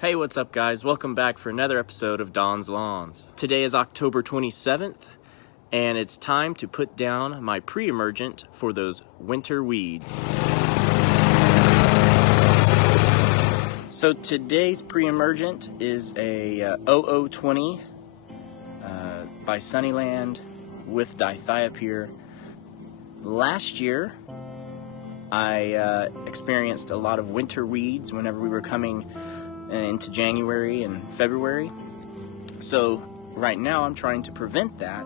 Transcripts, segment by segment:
Hey, what's up guys? Welcome back for another episode of Don's Lawns. Today is October 27th, and it's time to put down my pre-emergent for those winter weeds. So today's pre-emergent is a 0020 by Sunniland with Dithiopyr. Last year, I experienced a lot of winter weeds whenever we were coming into January and February. So right now I'm trying to prevent that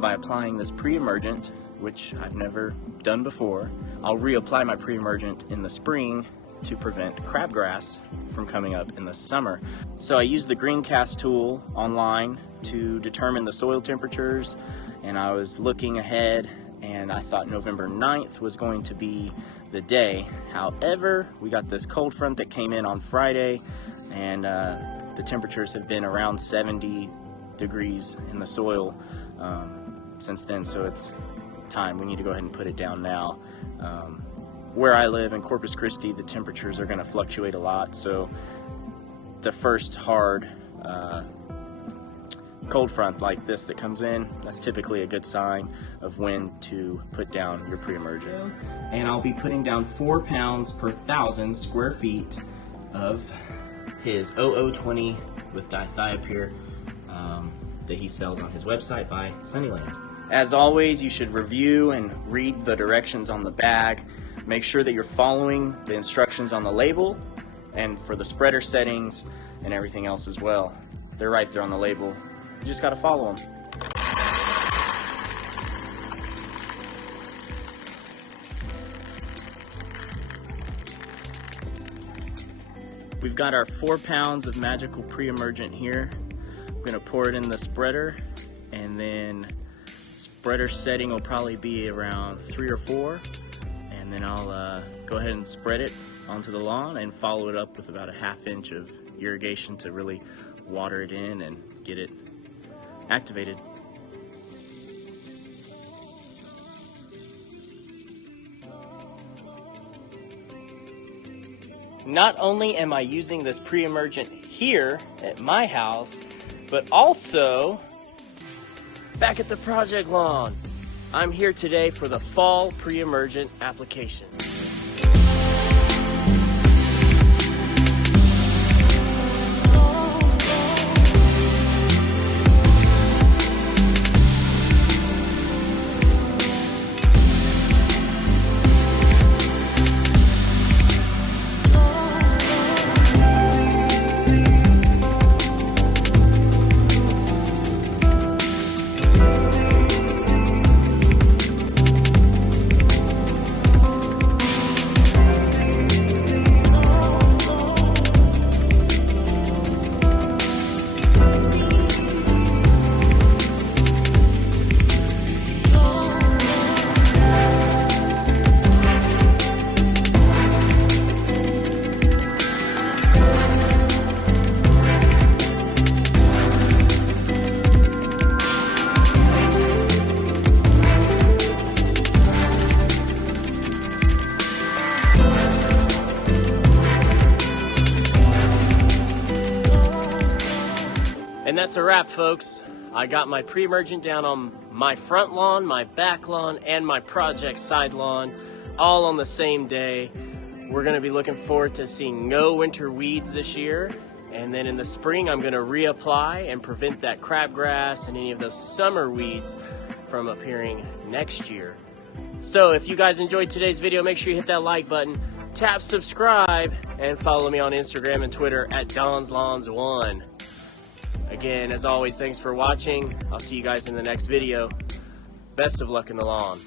by applying this pre-emergent, which I've never done before. I'll reapply my pre-emergent in the spring to prevent crabgrass from coming up in the summer. So I used the greencast tool online to determine the soil temperatures, and I was looking ahead and I thought November 9th was going to be the day. However, we got this cold front that came in on Friday, and the temperatures have been around 70 degrees in the soil since then, so it's time. We need to go ahead and put it down now. Where I live in Corpus Christi, the temperatures are going to fluctuate a lot, so the first hard cold front like this that comes in, that's typically a good sign of when to put down your pre-emergent. And I'll be putting down 4 pounds per 1,000 square feet of his 0020 with Dithiopyr that he sells on his website by Sunniland. As always, you should review and read the directions on the bag. Make sure that you're following the instructions on the label and for the spreader settings and everything else as well. They're right there on the label. You just gotta follow them. We've got our 4 pounds of magical pre-emergent here. I'm gonna pour it in the spreader, and then spreader setting will probably be around 3 or 4, and then I'll go ahead and spread it onto the lawn and follow it up with about a 1/2 inch of irrigation to really water it in and get it activated. Not only am I using this pre-emergent here at my house, but also back at the project lawn. I'm here today for the fall pre-emergent application. And that's a wrap, folks. I got my pre-emergent down on my front lawn, my back lawn, and my project side lawn, all on the same day. We're gonna be looking forward to seeing no winter weeds this year. And then in the spring, I'm gonna reapply and prevent that crabgrass and any of those summer weeds from appearing next year. So if you guys enjoyed today's video, make sure you hit that like button, tap subscribe, and follow me on Instagram and Twitter at Don's Lawns 1. Again, as always, thanks for watching. I'll see you guys in the next video. Best of luck in the lawn.